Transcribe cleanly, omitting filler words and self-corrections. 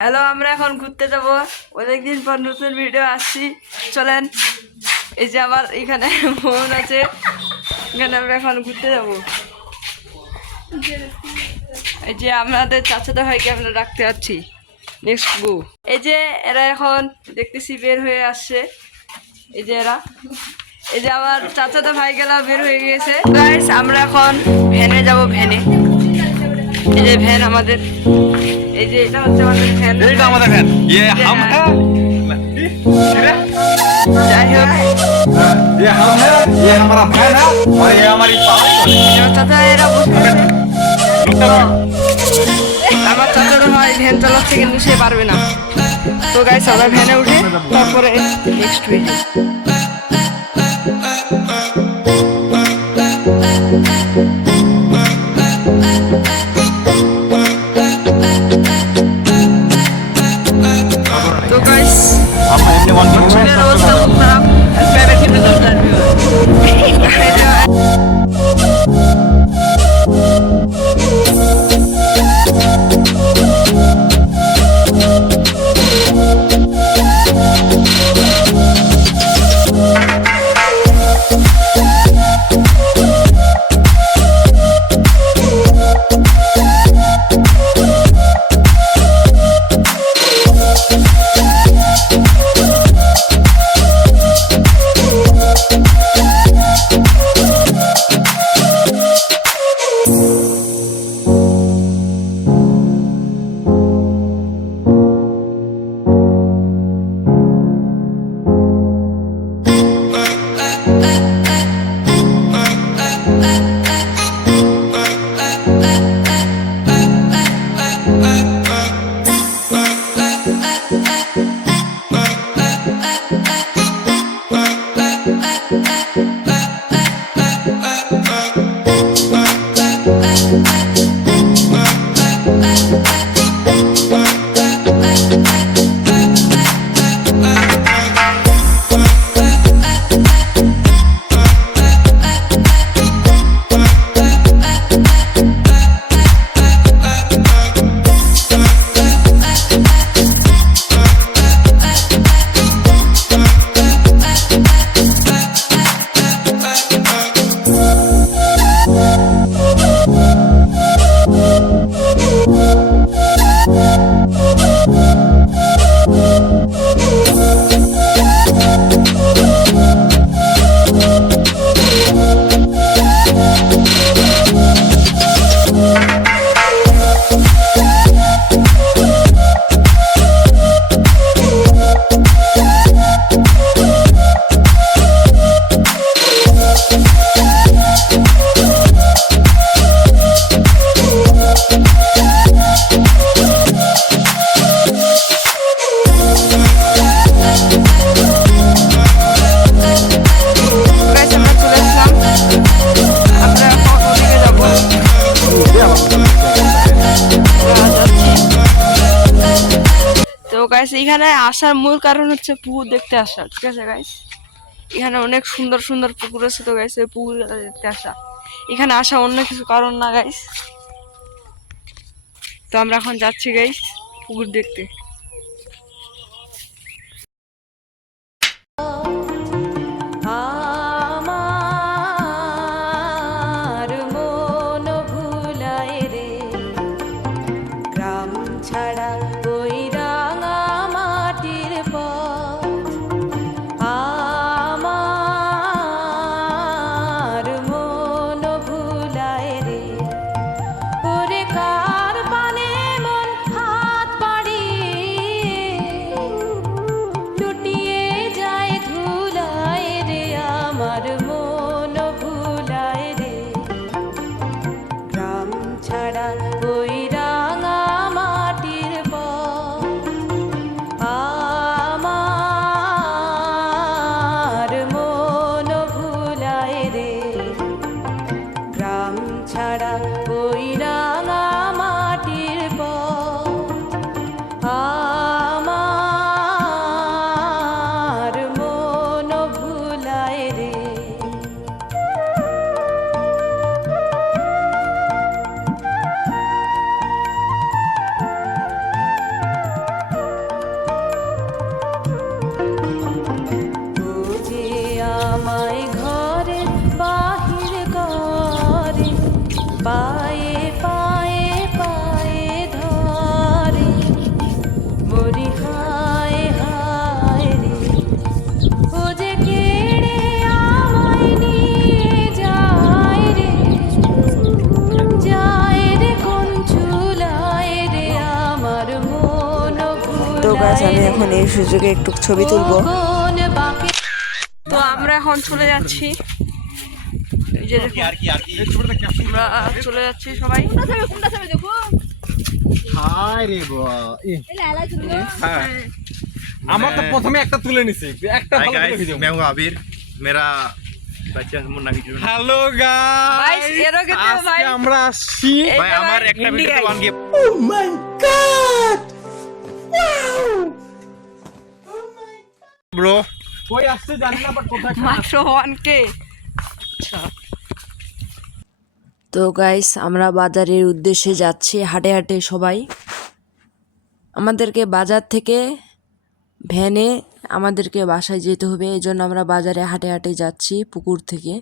Hello, আমরা এখন ঘুরতে যাব। অনেকদিন পর নতুন ভিডিও আসছি, চলেন। এই যে আমার এখানে বোন আছে, এখানে আমরা এখন ঘুরতে যাব। এই যে আমাদের চাচাতো ভাইকে আমরা রাখতে যাচ্ছি। নেক্সট গো। এই যে এরা এখন দেখতেছি বের হয়ে আসছে। এই যে এরা, এই যে আমার চাচাতো ভাই গেলা বের হয়ে গিয়েছে। গাইস, আমরা এখন ভ্যানে যাব। ভ্যানে, এই যে ভ্যান আমাদের, এই যে এটা হচ্ছে আমাদের ভ্যান। এইটা আমাদের ভ্যান। হাম হ্যাঁ যাই হোক, হাম হ্যাঁ हमारा ভ্যান है और ये हमारी চাচা এরা বসে আছে। আমার চাচাতো ভাই ভ্যান চালাচ্ছে, কিন্তু সে পারবে না। তো গাইস, আমরা ভ্যানে উঠে তারপরে নেক্সট ভিডিও। তো গাইস, हम एमने वन চুলের অবস্থা খুব খারাপ। প্রাইভেট টিমে তো গাইস, এখানে আসার মূল কারণ হচ্ছে পুকুর দেখতে আসা। ঠিক আছে গাইস, এখানে অনেক সুন্দর সুন্দর পুকুর আছে। তো গাইস, এই পুকুর দেখতে আসা, এখানে আসা অন্য কিছু কারণ না গাইস। তো আমরা এখন যাচ্ছি গাইস পুকুর দেখতে। আমার মন ভুলায় রে, গ্রাম ছাড়া ওই রাঙা মাটির পথ। আমার মন ভুলায় রে, ওরে কার পানে মন হাত বাড়িয়ে লুটিয়ে যায় ধুলায় রে। আমার মন ভুলায় রে, গ্রাম ছাড়া ওই রাঙা মাটির পথ। আমার মন ভুলায় রে, গ্রাম ছাড়া ওই রাঙা মাটির পথ। আমার মন ভুলায় রে। তো গাছ আমি এখন এই সুযোগে একটু ছবি তুলবো। কোন বাকে তো আমরা এখন চলে যাচ্ছি, এই যে দেখুন, আমরা চলে যাচ্ছি সবাই। হায় রে হ্যাঁ আমার তো প্রথমে একটা তুলে নিছি, একটা हाय ভালো করে गाइस ভিডিও। मैं हूं आबिर मेरा बच्चा मुन्ना वीडियो হ্যালো ভাই, গাইস, এরও কিন্তু ভাই। আজকে আমরা আসছি এই भाई যে আমার ভাই, একটা ইন্ডিয়ায়। ভিডিও ওয়ান গেম ব্রো কই আসছে জানি না, বাট কোথায় মাত্র 1K। তো গাইস আমরা বাজারের উদ্দেশ্যে যাচ্ছি হাটে হাটে সবাই। আমাদেরকে বাজার থেকে ভ্যানে আমাদেরকে বাসায় যেতে হবে, এই জন্য আমরা বাজারে হাটে হাটে যাচ্ছি পুকুর থেকে।